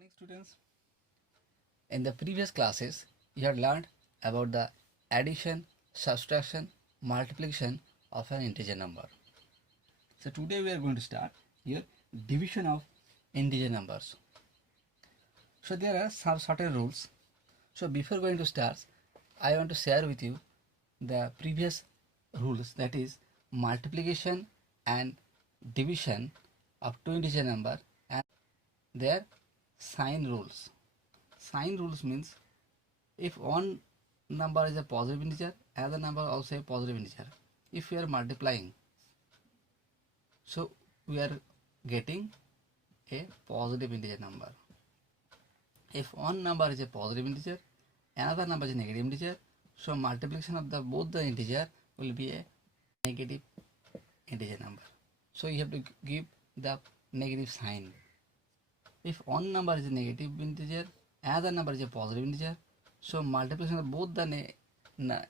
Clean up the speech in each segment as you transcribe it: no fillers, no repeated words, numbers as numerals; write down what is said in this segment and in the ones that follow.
Morning students. In the previous classes, you had learned about the addition, subtraction, multiplication of an integer number. So today we are going to start here division of integer numbers. So there are some certain rules. So before going to start, I want to share with you the previous rules, that is multiplication and division of two integer number and their sign rules. Sign rules means if one number is a positive integer, another number also a positive integer. If we are multiplying, so we are getting a positive integer number. If one number is a positive integer, another number is a negative integer, so multiplication of the both the integer will be a negative integer number. So you have to give the negative sign. If one number is a negative integer, another number is a positive integer, so multiplication of both the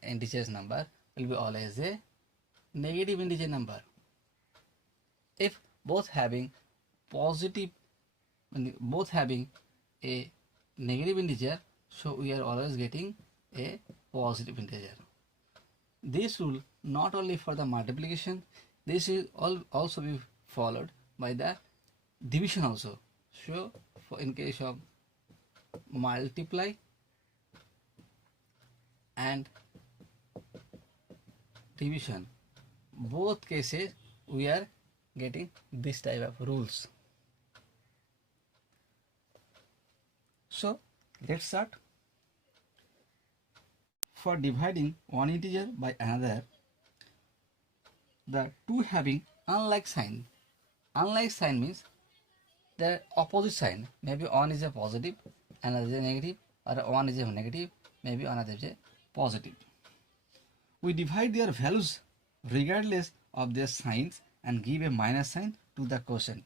integers number will be always a negative integer number. If both having positive, both having a negative integer, so we are always getting a positive integer. This rule not only for the multiplication, this is also be followed by the division also. So for in case of multiply and division, both cases we are getting this type of rules. So let's start. For dividing one integer by another, the two having unlike sign. Unlike sign means the opposite sign. Maybe one is a positive, another is a negative, or one is a negative, maybe another is a positive. We divide their values regardless of their signs and give a minus sign to the quotient.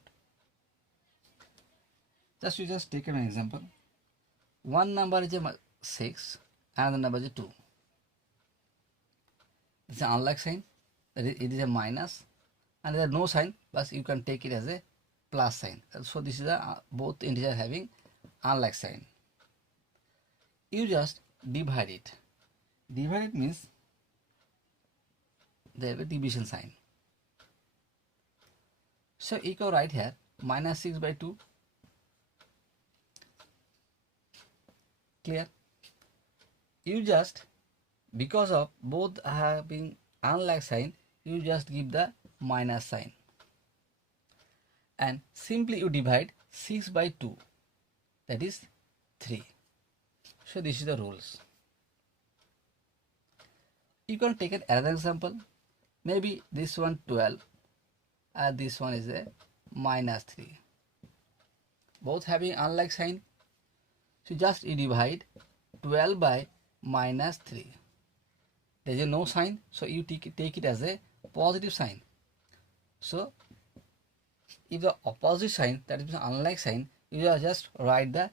You just take an example. One number is a 6, another number is a 2. It's an unlike sign, it is a minus, and there is no sign, but you can take it as a plus sign. So this is a both integer having unlike sign. You just divide it. Divide it means there will be division sign. So you can write here minus 6 by 2. Clear? You just, because of both having unlike sign, you just give the minus sign. And simply you divide 6 by 2, that is 3. So this is the rules. You can take another example. Maybe this one 12 and this one is a minus 3. Both having unlike sign. So just you divide 12 by minus 3. There is no sign, so you take it as a positive sign. So if the opposite sign, that is unlike sign, you just write the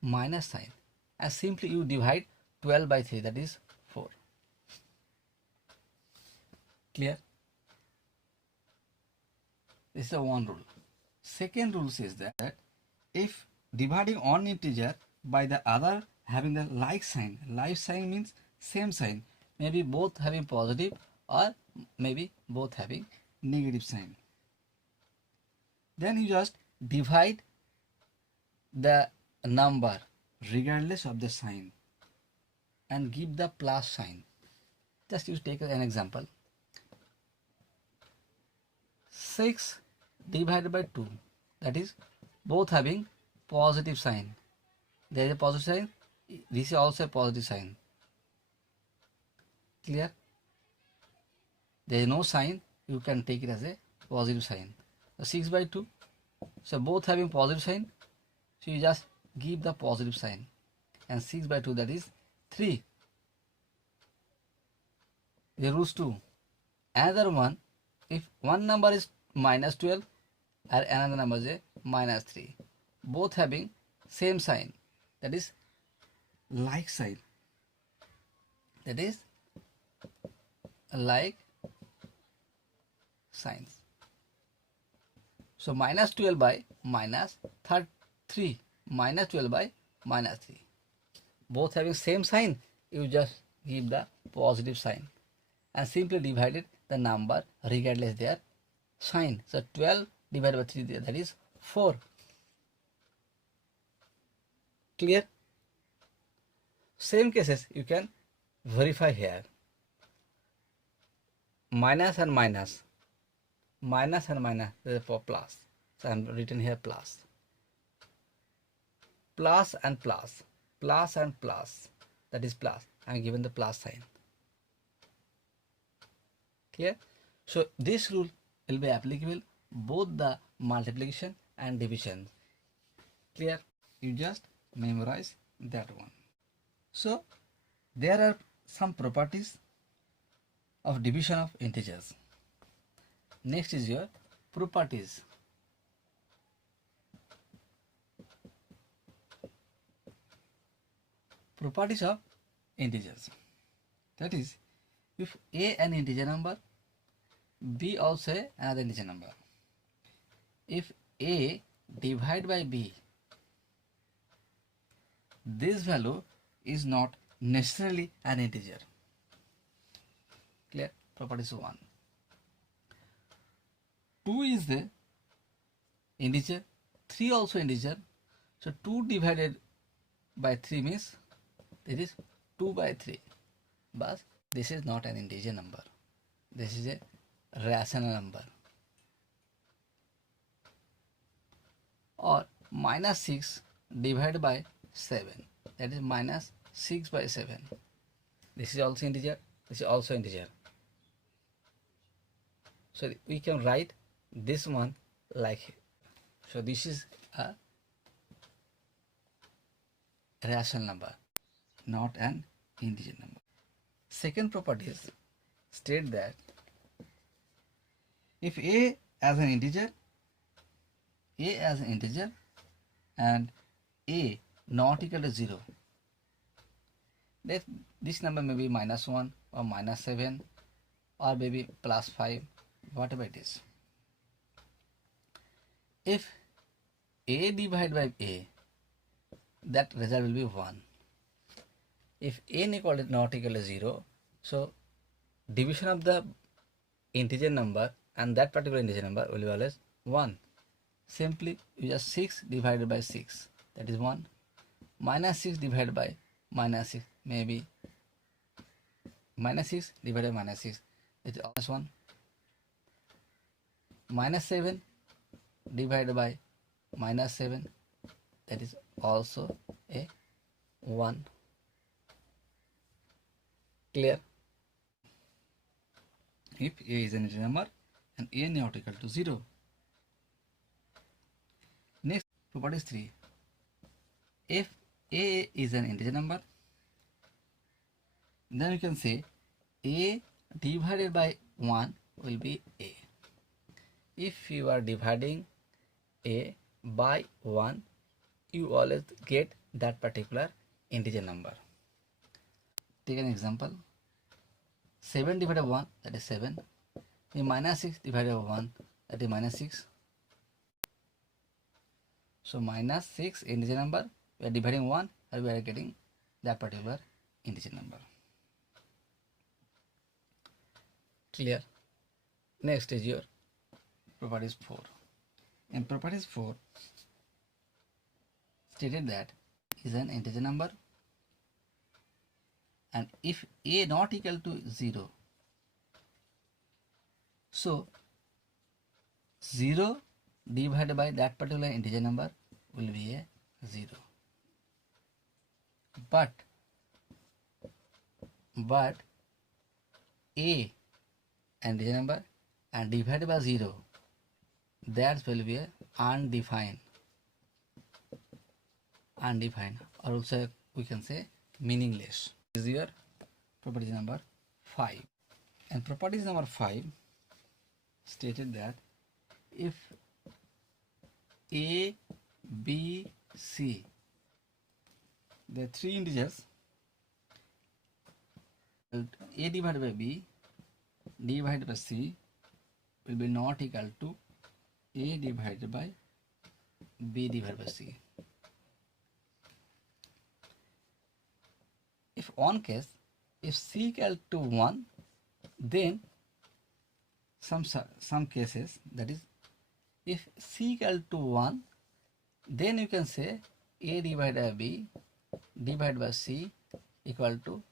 minus sign and simply you divide 12 by 3, that is 4. Clear? This is one rule. Second rule says that if dividing one integer by the other having the like sign means same sign, maybe both having positive or maybe both having negative sign, then you just divide the number regardless of the sign and give the plus sign. Just you take an example. 6 divided by 2, that is both having positive sign. There is a positive sign, this is also a positive sign. Clear? There is no sign, you can take it as a positive sign. So 6 by 2, so both having positive sign, so you just give the positive sign, and 6 by 2, that is 3. The rules 2. Another one, if one number is minus 12 and another number is a minus 3, both having same sign, that is like sign, that is like signs. So minus 12 by minus 3 minus 12 by minus 3. Both having same sign, you just give the positive sign and simply divided the number regardless their sign. So 12 divided by 3, that is 4. Clear? Same cases you can verify here. Minus and minus. Minus and minus is for plus. So I am written here plus. Plus and plus. Plus and plus. That is plus. I am given the plus sign. Clear? So this rule will be applicable both the multiplication and division. Clear? You just memorize that one. So there are some properties of division of integers. Next is your properties. Properties of integers. That is, if A an integer number, B also another integer number. If A divided by B, this value is not necessarily an integer. Clear? Properties 1. 2 is the integer, 3 also integer. So 2 divided by 3 means it is 2 by 3. But this is not an integer number. This is a rational number. Or minus 6 divided by 7. That is minus 6 by 7. This is also integer. This is also integer. So we can write this one like, so this is a rational number, not an integer number. Second properties state that if A as an integer and A not equal to 0, this number may be minus 1 or minus 7 or maybe plus 5, whatever it is. If A divided by A, that result will be 1. If A not equal to 0, so division of the integer number and that particular integer number will be always 1. Simply you just 6 divided by 6, that is 1. Minus 6 divided by minus 6, maybe minus 6 divided by minus 6, it is always 1. Minus 7 divided by minus 7, that is also a 1. Clear? If A is an integer number and A not equal to 0. Next, property 3. If A is an integer number, then you can say A divided by 1 will be A. If you are dividing A by 1, you always get that particular integer number. Take an example. 7 divided by 1, that is 7. Minus 6 divided by 1, that is minus 6. So minus 6 integer number, we are dividing 1 and we are getting that particular integer number. Clear? Next is your properties 4. In properties 4, stated that is an integer number, and if A not equal to 0, so 0 divided by that particular integer number will be a 0. But A an integer number and divided by 0, that will be a undefined, or also we can say meaningless. This is your property number 5. And properties number 5 stated that if A, B, C, the 3 integers, A divided by B divided by C will be not equal to A divided by B divided by C. if one case, if C equal to 1, then some cases, that is, if C equal to 1, then you can say A divided by B divided by C equal to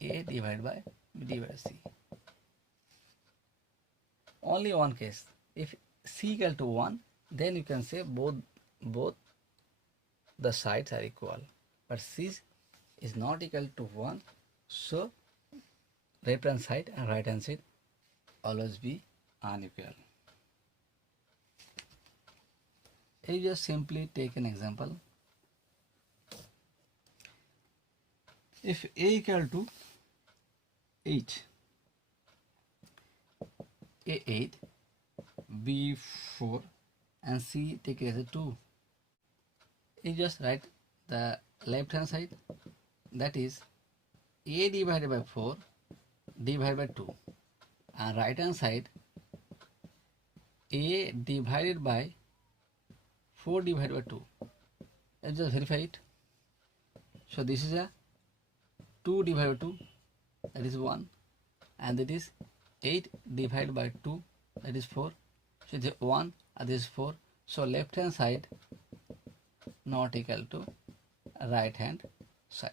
A divided by B divided by C. Only one case. If C equal to 1, then you can say both the sides are equal. But C is not equal to 1, so left hand side and right hand side always be unequal. You just simply take an example. If A equal to 8, A 8, B 4 and C take it as a 2. You just write the left hand side, that is A divided by 4 divided by 2, and right hand side A divided by 4 divided by 2. Let's just verify it. So this is a 2 divided by 2, that is 1, and that is 8 divided by 2, that is 4. So this is 1 and this is 4. So left hand side not equal to right hand side.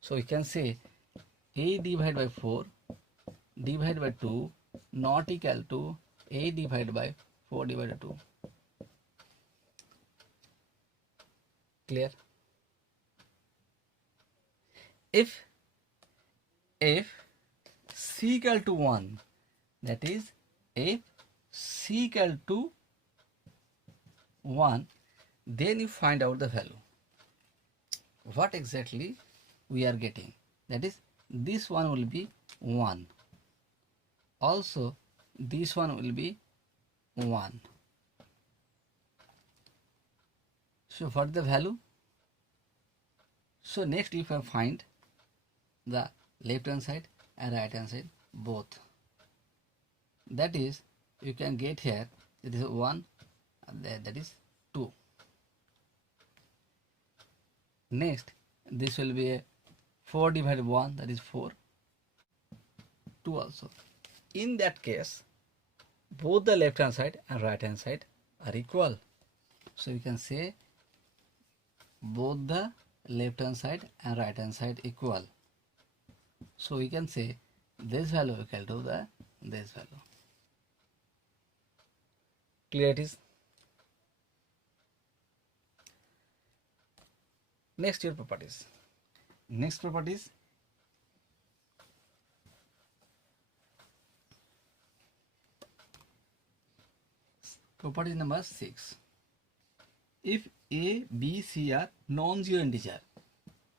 So we can say A divided by 4 divided by 2 not equal to A divided by 4 divided by 2. Clear? If C equal to 1, that is if C equal to 1, then you find out the value. What exactly we are getting? That is, this one will be 1. Also, this one will be 1. So what is the value? So next you can find the left hand side and right hand side both. That is, you can get here, that is 1, that is 2. Next, this will be a 4 divided by 1, that is 4, 2 also. In that case, both the left hand side and right hand side are equal. So you can say both the left hand side and right hand side equal. So we can say this value equal to this value. Clear it is? Next, your properties. Next properties. Property number 6. If A, B, C are non-zero integer,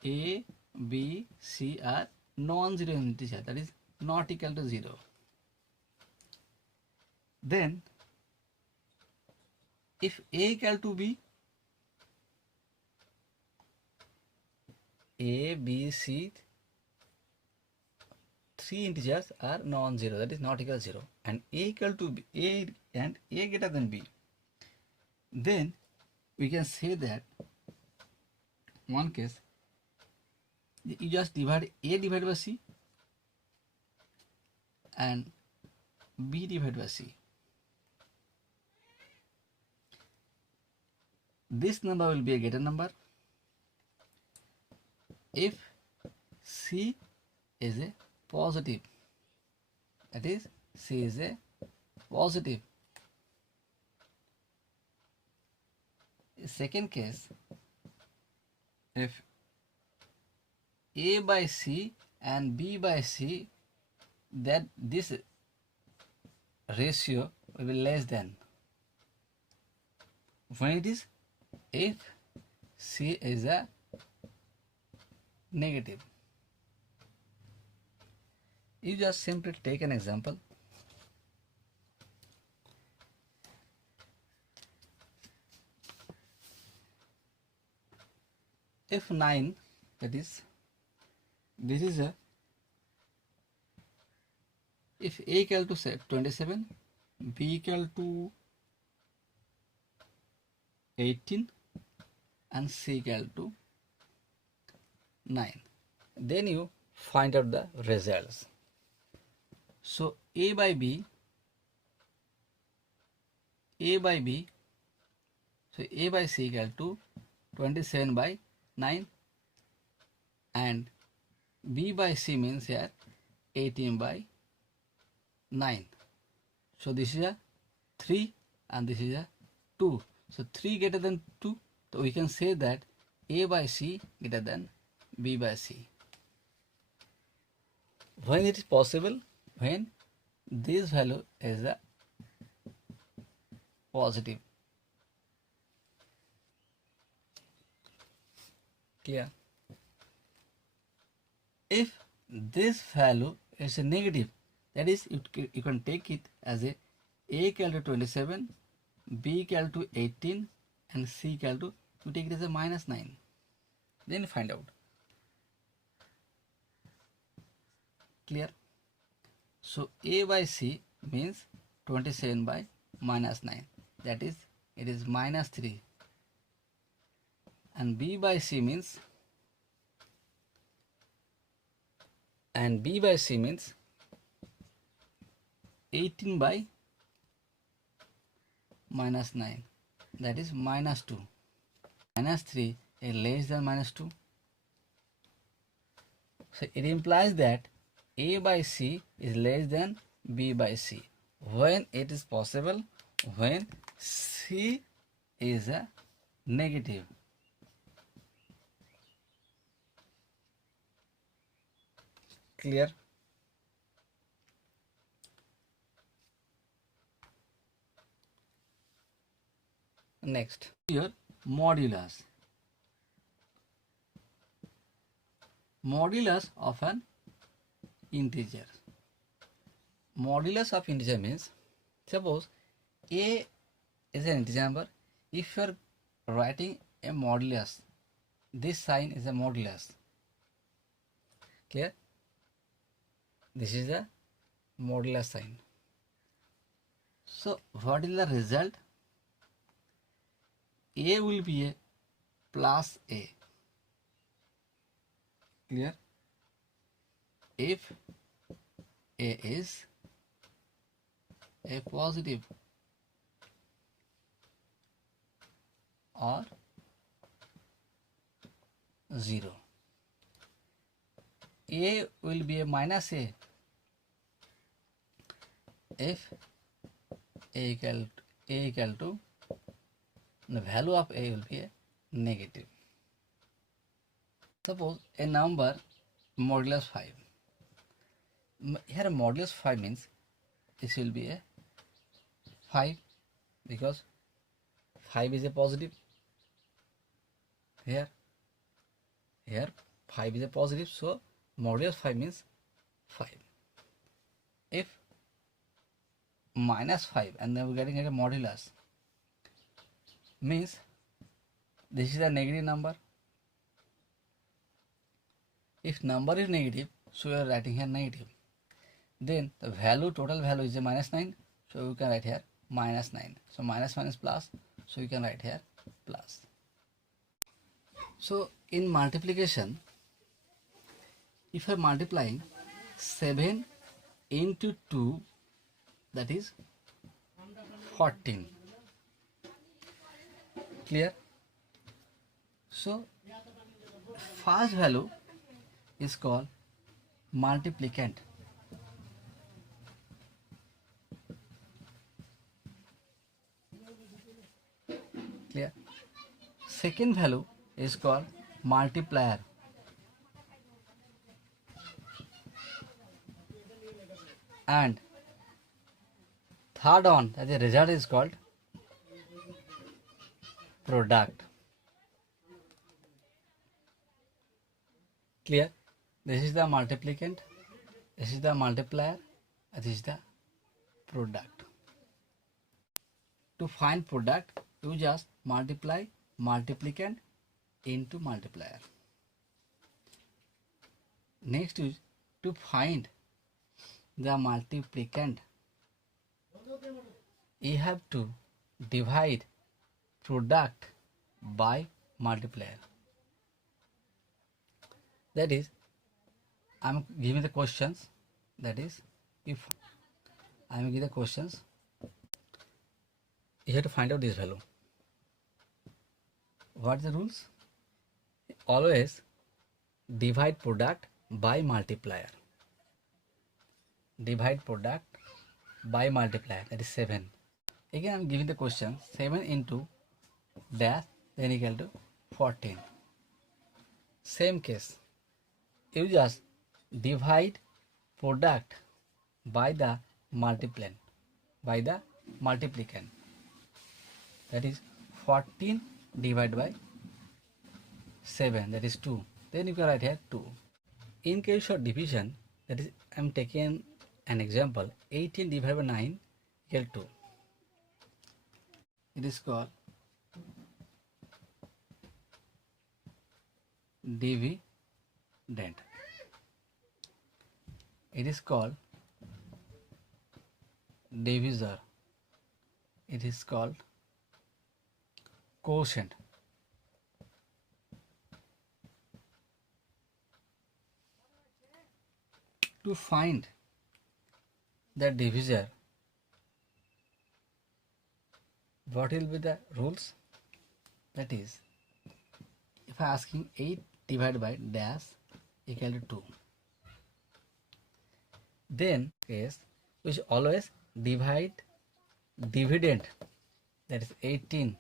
A, B, C are non-zero integer, that is not equal to 0, then if A equal to B, A, B, C, 3 integers are non-zero, that is not equal to 0, and A equal to B, A and A greater than B, then we can say that one case, you just divide A divided by C and B divided by C. This number will be a greater number if C is a positive, that is C is a positive. Second case, if A by C and B by C, that this ratio will be less than. When it is if C is a negative. You just simply take an example. If 9, that is, this is a, if A equal to say 27, B equal to 18 and C equal to 9. Then you find out the results. So a by b, so a by c equal to 27 by 9, and b by c means here 18 by 9. So this is a 3 and this is a 2. So 3 greater than 2. So we can say that a by c greater than b by c. When it is possible? When this value is a positive. Clear? If this value is a negative, that is, you can take it as a equal to 27, b equal to 18, and c equal to, you take it as a minus 9. Then find out. Clear? So a by c means 27 by minus 9. That is, it is minus 3. And b by c means, 18 by minus 9. That is minus 2. Minus 3 is less than minus 2. So it implies that a by c is less than b by c. When it is possible? When c is a negative. Clear? Next, here modulus. Modulus of an integer. Modulus of integer means, suppose a is an integer number. If you are writing a modulus, this sign is a modulus. Clear? This is a modulus sign. So what is the result? A will be a plus a. Clear? If a is a positive or 0. A will be a minus a if a equal to the value of a will be a negative. Suppose a number modulus 5. Here modulus 5 means this will be a 5 because 5 is a positive. Here 5 is a positive, so modulus 5 means 5. If minus 5 and then we're getting a modulus, means this is a negative number. If number is negative, so we are writing here negative. Then the value, total value is a minus 9, so we can write here minus 9. So minus plus, so we can write here plus. So in multiplication, if I am multiplying 7 into 2, that is 14. Clear? So first value is called multiplicand. Clear? Second value is called multiplier. And third one, that the result is called product. Clear? This is the multiplicand, this is the multiplier, and this is the product. To find product, you just multiply multiplicand into multiplier. Next is to find the multiplicand, you have to divide product by multiplier. That is, I'm giving the questions. That is, if I'm giving the questions, you have to find out this value. What are the rules? Always divide product by multiplier. Divide product by multiplier, that is 7. Again I am giving the question, 7 into dash then equal to 14. Same case, you just divide product by the multiplicand, that is 14 divided by 7, that is 2. Then you can write here 2. In case of division, that is, I am taking an example, 18 divided by 9 equal to 2. It is called dividend. It is called divisor. It is called quotient. To find the divisor, what will be the rules? That is, if I am asking 8 divided by dash equal to 2, then case we should always divide dividend, that is 18,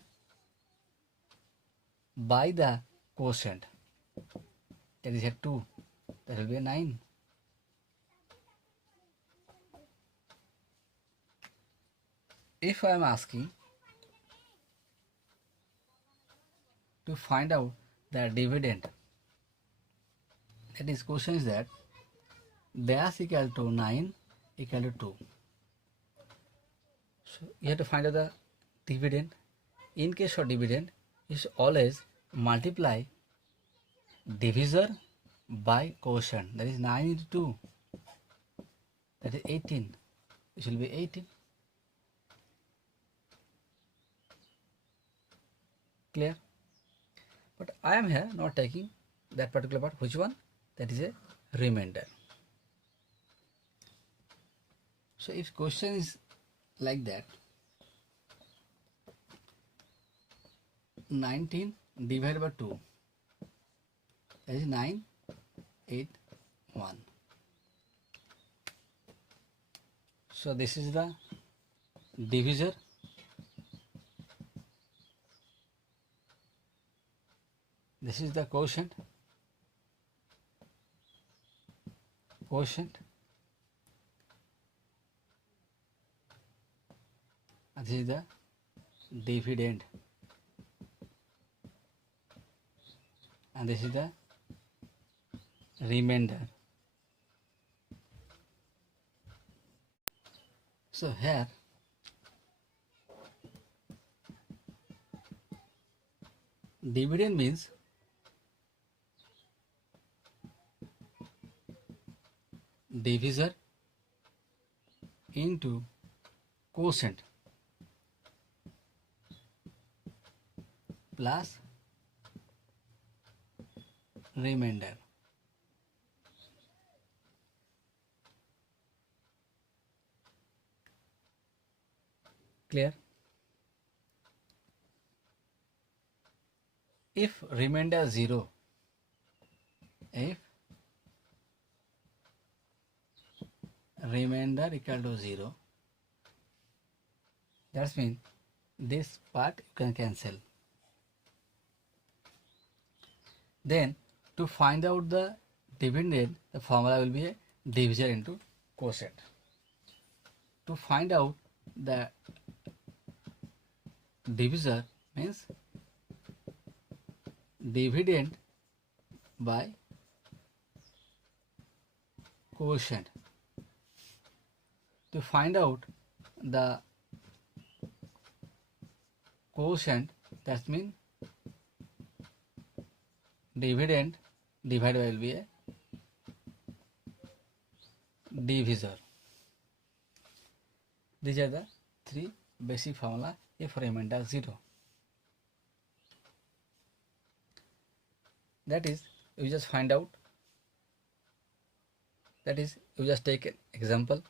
by the quotient, that is here 2, that will be a 9. If I am asking to find out the dividend, that is, question is that dash equal to 9 equal to 2. So you have to find out the dividend. In case of dividend, you should always multiply divisor by quotient, that is 9 into 2, that is 18. It will be 18. Clear? But I am here not taking that particular part. Which one? That is a remainder. So if question is like that, 19 divided by 2, that is 9, 8, 1. So this is the divisor. This is the quotient. And this is the dividend. And this is the remainder. So here dividend means divisor into quotient plus remainder. Clear? If remainder 0, if remainder equal to 0, that means this part you can cancel. Then to find out the dividend, the formula will be a divisor into quotient. To find out the divisor means dividend by quotient. To find out the quotient, that means dividend divided by will be a divisor. These are the three basic formula if remainder 0. That is, you just find out That is, you just take an example.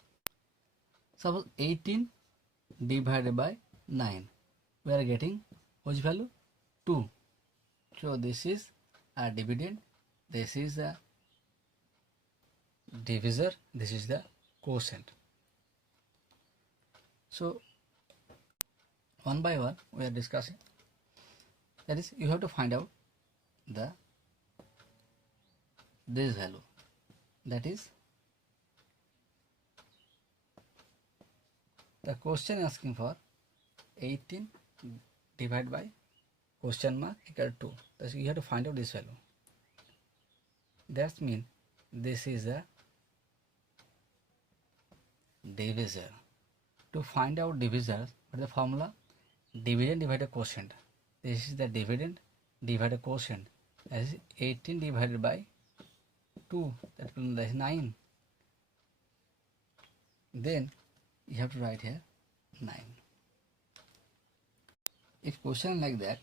Suppose 18 divided by 9. We are getting which value? 2. So this is a dividend, this is a divisor, this is the quotient. So one by one we are discussing. That is, you have to find out this value, that is the question asking for 18 divided by question mark equal to 2. Thus you have to find out this value. That means this is a divisor. To find out divisor, what is the formula? Dividend divided quotient. This is the dividend divided quotient. That is 18 divided by 2, that is 9. Then you have to write here 9. If question like that,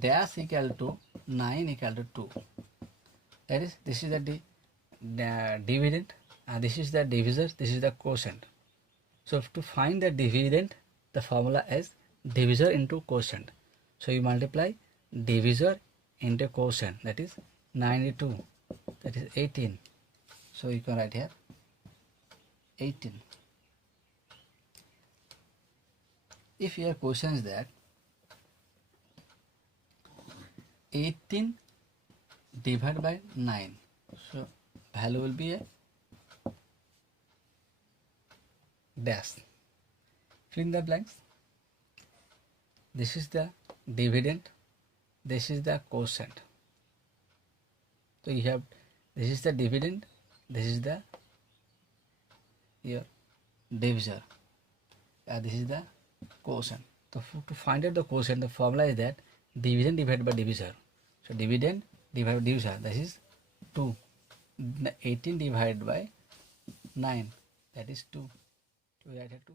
dash equal to 9 equal to 2, that is, this is the dividend and this is the divisor, this is the quotient. So to find the dividend, the formula is divisor into quotient. So you multiply divisor into quotient, that is 92, that is 18. So you can write here 18. If your question is that 18 divided by 9, so value will be a dash. Fill in the blanks. This is the dividend, this is the quotient. So you have, this is the dividend, this is the your divisor, this is the quotient. So to find out the quotient, the formula is that dividend divided by divisor. So dividend divided by divisor, that is 2. 18 divided by 9, that is 2. So we write here 2.